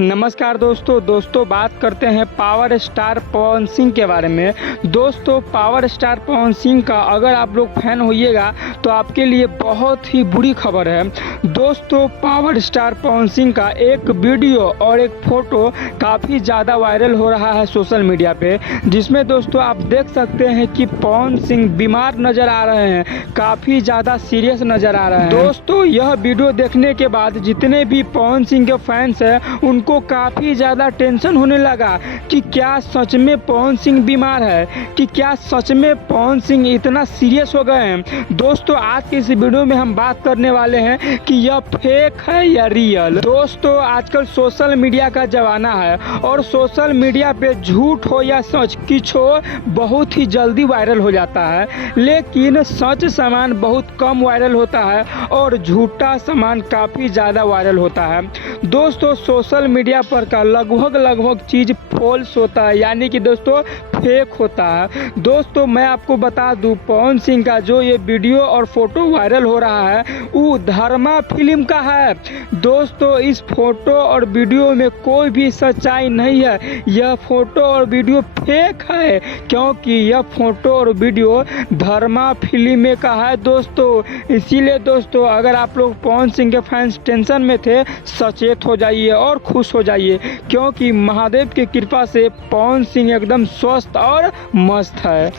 नमस्कार दोस्तों बात करते हैं पावर स्टार पवन सिंह के बारे में। दोस्तों पावर स्टार पवन सिंह का अगर आप लोग फैन होइएगा तो आपके लिए बहुत ही बुरी खबर है। दोस्तों पावर स्टार पवन सिंह का एक वीडियो और एक फोटो काफ़ी ज़्यादा वायरल हो रहा है सोशल मीडिया पे, जिसमें दोस्तों आप देख सकते हैं कि पवन सिंह बीमार नज़र आ रहे हैं, काफ़ी ज़्यादा सीरियस नज़र आ रहे हैं। दोस्तों यह वीडियो देखने के बाद जितने भी पवन सिंह के फैंस हैं उनको काफ़ी ज़्यादा टेंशन होने लगा कि क्या सच में पवन सिंह बीमार है, कि क्या सच में पवन सिंह इतना सीरियस हो गए हैं। दोस्तों आज के इस वीडियो में हम बात करने वाले हैं कि यह फेक है या रियल। दोस्तों आजकल सोशल मीडिया का ज़माना है और सोशल मीडिया पे झूठ हो या सच कुछ हो बहुत ही जल्दी वायरल हो जाता है, लेकिन सच सामान बहुत कम वायरल होता है और झूठा सामान काफ़ी ज़्यादा वायरल होता है। दोस्तों सोशल मीडिया पर का लगभग चीज़ फॉल्स होता है, यानी कि दोस्तों फेक होता है। दोस्तों मैं आपको बता दूं पवन सिंह का जो ये वीडियो और फोटो वायरल हो रहा है वो धर्मा फिल्म का है। दोस्तों इस फोटो और वीडियो में कोई भी सच्चाई नहीं है, यह फोटो और वीडियो फेक है, क्योंकि यह फोटो और वीडियो धर्मा फिल्म का है। दोस्तों इसीलिए दोस्तों अगर आप लोग पवन सिंह के फैंस टेंशन में थे, सचेत हो जाइए और खुश हो जाइए, क्योंकि महादेव की कृपा से पवन सिंह एकदम स्वस्थ और मस्त है।